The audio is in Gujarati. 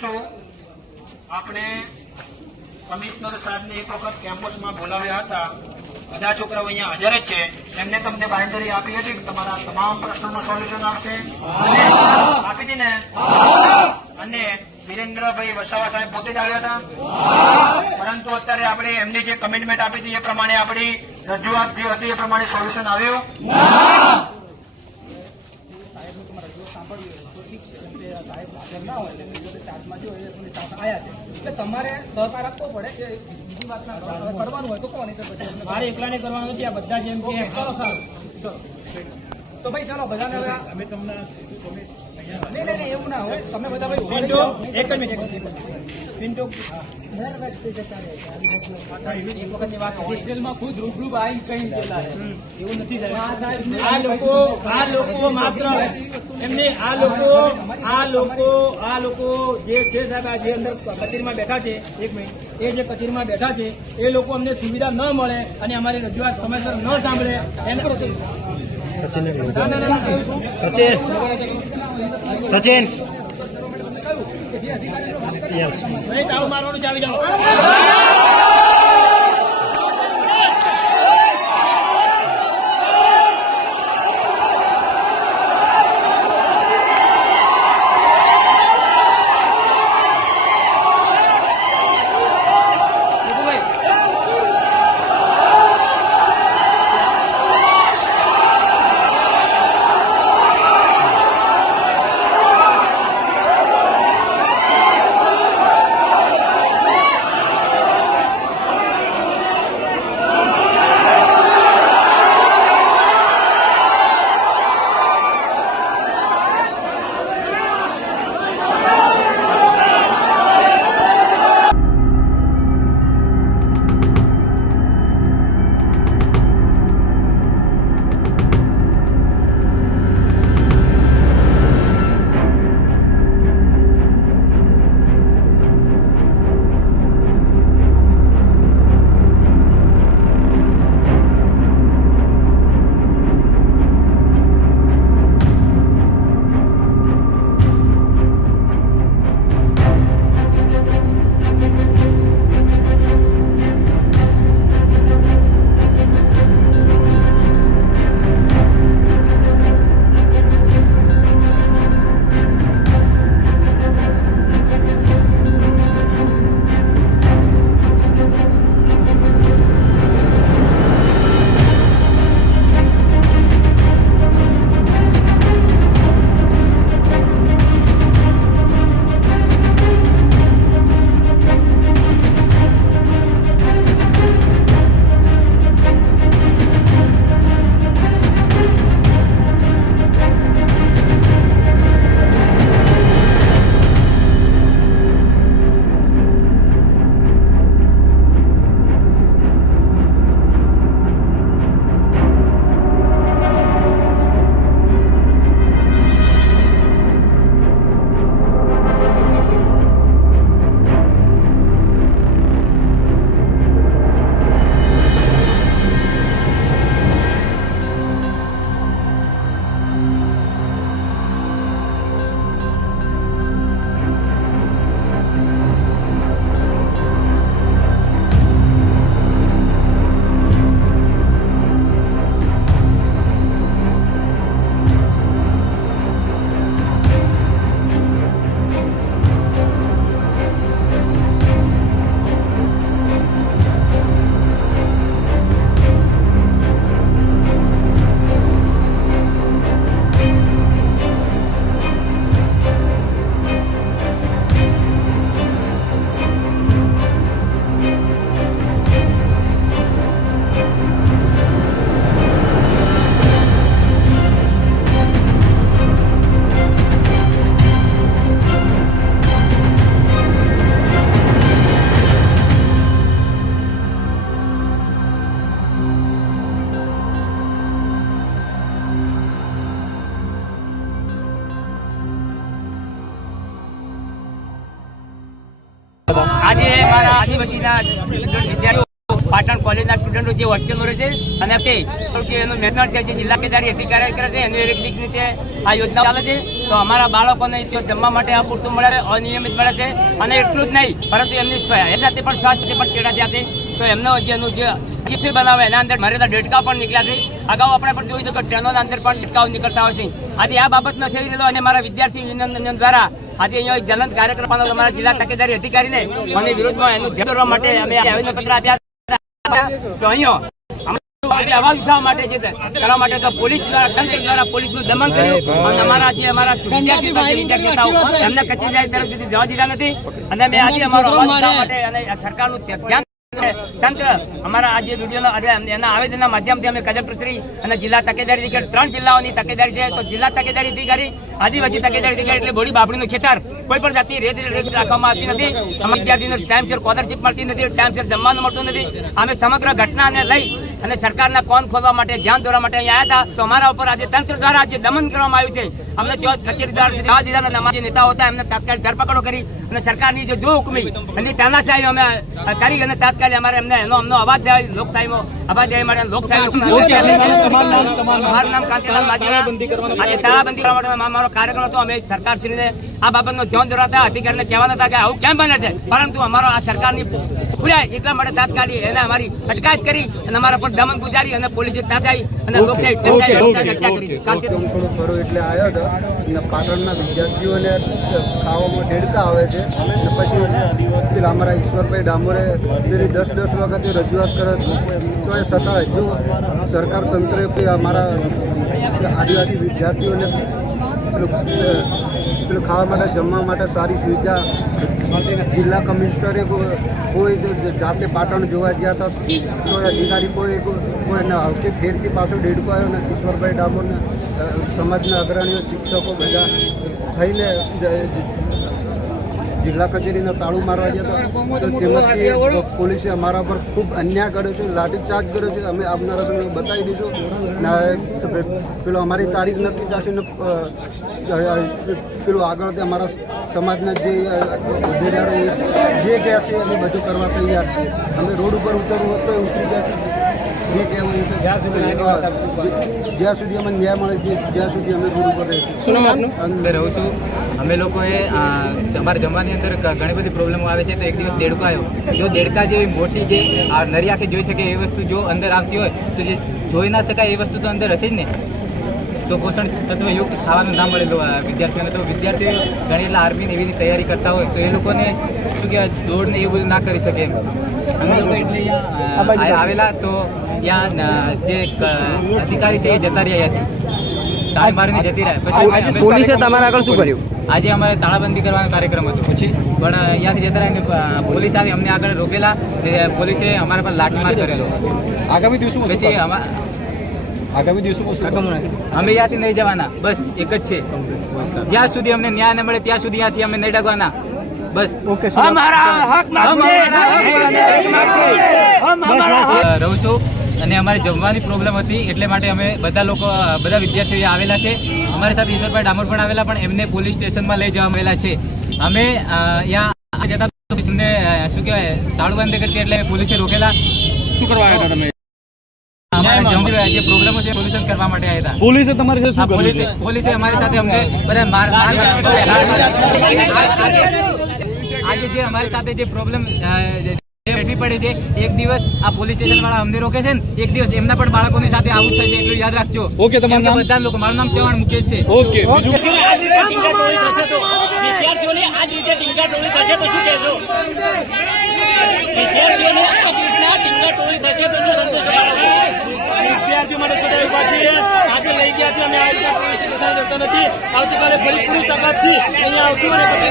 કરીશું. આપણે કમિશનર સાહેબને એક વખત કેમ્પસમાં બોલાવ્યા હતા. બધા છોકરાઓ અહીંયા હાજર જ છે. એમને તમને બાંયધરી આપી હતી કે તમારા તમામ પ્રશ્નોનું સોલ્યુશન આપશે. આપી હતી ને? અને વિરેન્દ્રભાઈ વસાવા સાહેબ પોતે જ આવ્યા હતા. પરંતુ અત્યારે આપણે એમની જે કમિટમેન્ટ આપી હતી એ પ્રમાણે આપણી રજૂઆત જે હતી એ પ્રમાણે સોલ્યુશન આવ્યું. તમારે સહકાર આપવો પડે કે બીજી વાત કરવાનું હોય તો કોણ? મારે એકલાને કરવાનું નથી. આ બધા જેમ કે ચલો સારું ચલો તો ભાઈ ચાલો બધાને અમે તમને નહીં એવું ના હોય. તમે બધા ભાઈ એક જ મિનિટ પિન્ટો એક વખતની વાત હોસ્ટેલમાં ખુદ રૂબરૂ આવી કઈ ગયેલા એવું નથી સાહેબ. આ લોકો માત્ર એમને આ લોકો જે છે સાહેબ આ જે અંદર કચેરીમાં બેઠા છે, એક મિનિટ, એ જે કચેરીમાં બેઠા છે એ લોકો અમને સુવિધા ન મળે અને અમારી રજૂઆત સમયસર ન સાંભળે એને સચિન મારવાનું ચાવી જાઓ. આજે મારા આદિવાસીના વિદ્યાર્થીઓ પાટણ કોલેજના સ્ટુડન્ટો જે હોસ્ટેલમાં રહે છે અને તે એનું મહેનત છે જે જિલ્લા કેદારી અધિકારી કરે છે એની નીચે આ યોજના ચાલે છે. તો અમારા બાળકોને ત્યાં જમવા માટે અપૂરતું મળે છે, અનિયમિત મળે છે અને એટલું જ નહીં પરંતુ એમની સાથે પણ સ્વાસ્થ્ય પણ ચેડા થયા છે. તો એમનો જેનું જે હિસ્ટ્રી બનાવે એના અંદર મરેલા ડેટકા પણ નીકળ્યા છે. અગાઉ આપણે પણ જોયું કે ટ્રેનોના અંદર પણ ડેટકાઓ નીકળતા હોય છે. આજે આ બાબતનો થઈ રહેલો અને મારા વિદ્યાર્થી યુનિયન દ્વારા આજે અહીંયા જલંત કાર્યક્રમ અમારા જિલ્લા તકેદારી અધિકારીને મને વિરોધમાં એનું ધ્યાન દોરવા માટે અમે આવેદનપત્ર આપ્યા હતા. તો અહીંયા આવા વિષયો માટે જે કરવા માટે તો પોલીસ દ્વારા તંત્ર દ્વારા પોલીસનું દમન કર્યું અને અમારા વિદ્યાર્થીઓ એમને કચેરી તરફ સુધી જવા દીધા નથી. અને અમે આજે અમારો અવાજ ઉઠાવવા માટે અને સરકારનું ધ્યાન તંત્ર અમારા આજે વિડીયો એના આવેદનના માધ્યમથી અમે કલેક્ટરશ્રી અને જિલ્લા તકેદારી અધિકારી 3 જિલ્લાઓની તકેદારી છે. તો જિલ્લા તકેદારી અધિકારી, આદિવાસી તકેદારી અધિકારી એટલે બોડી બાપડીનું ખેતર કોઈ પણ જાતની રેત રાખવામાં આવતી નથી. અમારા વિદ્યાર્થીઓને ટાઈમસર સ્કોલરશીપ મળતી નથી, ટાઈમસર જમવાનું મળતું નથી. અમે સમગ્ર ઘટનાને લઈ અને સરકારના કોન ખોલવા માટે ધ્યાન દોરવા માટે અહીંયા આવ્યા હતા. તો અમારા ઉપર આજે તંત્ર દ્વારા જે દમન કરવામાં આવ્યું છે અમને કચેરી દ્વારા સુધી જવા દીધા અને અમારા જે નેતાઓ હતા એમને તાત્કાલિક ધરપકડો કરી અને સરકારની જે જો હુકમી એની તાનાશાહી અમે કરી અને તાત્કાલિક અમારે એમને અમનો અવાજ દેવા લોકશાહીમાં અવાજ દેવા માટે લોકશાહી મારું નામ કાંતિલાલ માજીરા. આજે તાળાબંધી કરવા માટે મારો કાર્યક્રમ હતો. અમે સરકારશ્રીને આ બાબતનો ધ્યાન દોરાતા અધિકારીને કહેવાના હતા કે આવું કેમ બને છે, પરંતુ અમારો આ સરકારની ખુલ્યા એટલા માટે તાત્કાલિક એને અમારી અટકાયત કરી અને અમારા પર દમન ગુજારી અને પોલીસે તાસાઈ અને લોકશાહી હત્યા કરી છે. એટલે આવ્યો હતો અને પાટણના વિદ્યાર્થીઓને ખાવામાં ડેડકા આવે છે અને પછી પેલા અમારા ઈશ્વરભાઈ ડામોરે પેલી 10 વખતે રજૂઆત કરે તો એ છતાં હજુ સરકાર તંત્રે અમારા આદિવાસી વિદ્યાર્થીઓને પેલું ખાવા માટે જમવા માટે સારી સુવિધા જિલ્લા કમિશનરે કોઈ જાતે પાટણ જોવા ગયા હતા તો અધિકારી કોઈને હવકે ફેરથી પાછો ડેડકો આવ્યો ને ઈશ્વરભાઈ ડામોરને સમાજના અગ્રણીઓ શિક્ષકો બધા થઈને જિલ્લા કચેરીને તાળું મારવા ગયા હતા. તો તેમાંથી પોલીસે અમારા પર ખૂબ અન્યાય કર્યો છે, લાઠીચાર્જ કર્યો છે. અમે આવનારા સમય બતાવી દઈશું ને પેલો અમારી તારીખ નક્કી થશે ને પેલું આગળ અમારા સમાજના જે હોદ્દેદારો જે કહેશે અમે બધું કરવા તૈયાર છીએ. અમે રોડ ઉપર ઉતરવું હોય તો ઉતરી ગયા છીએ. જે કહેવું જ્યાં સુધી અમને ન્યાય મળે છે જ્યાં સુધી અમે રોડ ઉપર રહીશું. શું નામ આપનું? અંદર રહું છું. અમે લોકોએ અમારે જમવાની અંદર ઘણી બધી પ્રોબ્લેમો આવે છે. તો એક દિવસ દેડકો આવ્યો. જો દેડકા જેવી મોટી જે નરી આંખે જોઈ શકે એ વસ્તુ જો અંદર આવતી હોય તો જે જોઈ ના શકાય એ વસ્તુ તો અંદર હશે જ ને. તો પોષણ તત્વયુક્ત ખાવાનું ના મળેલું વિદ્યાર્થીઓને. તો વિદ્યાર્થીઓ ઘણી એટલા આર્મીની એવી તૈયારી કરતા હોય તો એ લોકોને શું કહેવાય દોડ ને એવું બધું ના કરી શકે. અમે લોકો એટલે આવેલા તો ત્યાં જે અધિકારી છે એ જતા રહ્યા અહીંયાથી તાળી મારીને જતી રહ્યા. પછી પોલીસે તમારા આગળ શું કર્યું? આજે અમારે તાળાબંધી કરવાનો કાર્યક્રમ હતો. પછી પણ અહીંયાથી જતા રહ્યા પોલીસ આવી અમને આગળ રોકેલા. પોલીસે અમારા પર લાઠીમાર કરેલો. આગામી દિવસો પછી આગામી દિવસોમાં અમે અહીંયાથી નહીં જવાના. બસ એક જ છે, જ્યાં સુધી અમને ન્યાય ન મળે ત્યાં સુધી અહીંયાથી અમે નહીં ડગવાના. બસ ઓકે. રહું છું અને અમારે જમવાની પ્રોબ્લેમ હતી એટલે માટે અમે બધા વિદ્યાર્થીઓ આવેલા છે. અમારી સાથે ઈશ્વરભાઈ ડામોર પણ આવેલા, પણ એમને પોલીસ સ્ટેશનમાં લઈ જવા આવેલા છે. અમે ત્યાં જતા અમને શું કહેવાય તાળુબંધી કરતી એટલે પોલીસે રોકેલા. શું કરવા આવ્યા હતા તમે? અમારા જે પ્રોબ્લેમો છે સોલ્યુશન કરવા માટે આવ્યા હતા. પોલીસે તમારી સાથે શું કર્યું? પોલીસે અમારી સાથે અમને બધા આજે જે અમારી સાથે જે પ્રોબ્લેમ બેઠવી પડે છે, એક દિવસ આ પોલીસ સ્ટેશન વાળા અમને રોકે છે ને એક દિવસ એમના પણ બાળકોની સાથે આવું થશે એટલું યાદ રાખજો. ઓકે, તમારું નામ? બધા લોકો. મારું નામ ચૌહાણ મુકેશ છે. ઓકે. બીજું વિદ્યાર્થીઓને આ જ રીતે ટીંગાટોળી થશે તો શું કહેશો? વિદ્યાર્થીઓને આ જ રીતના ટીંગાટોળી થશે તો શું સંદેશો આપશો? વિદ્યાર્થીઓ માટે સદા ઉભા છીએ. આજે લઈ ગયા છે અમે આ રીતે પોલીસ સ્ટેશન જતા નથી. આવતીકાલે ફરી પૂરી તાકાતથી અહીંયા આવશું અને પછી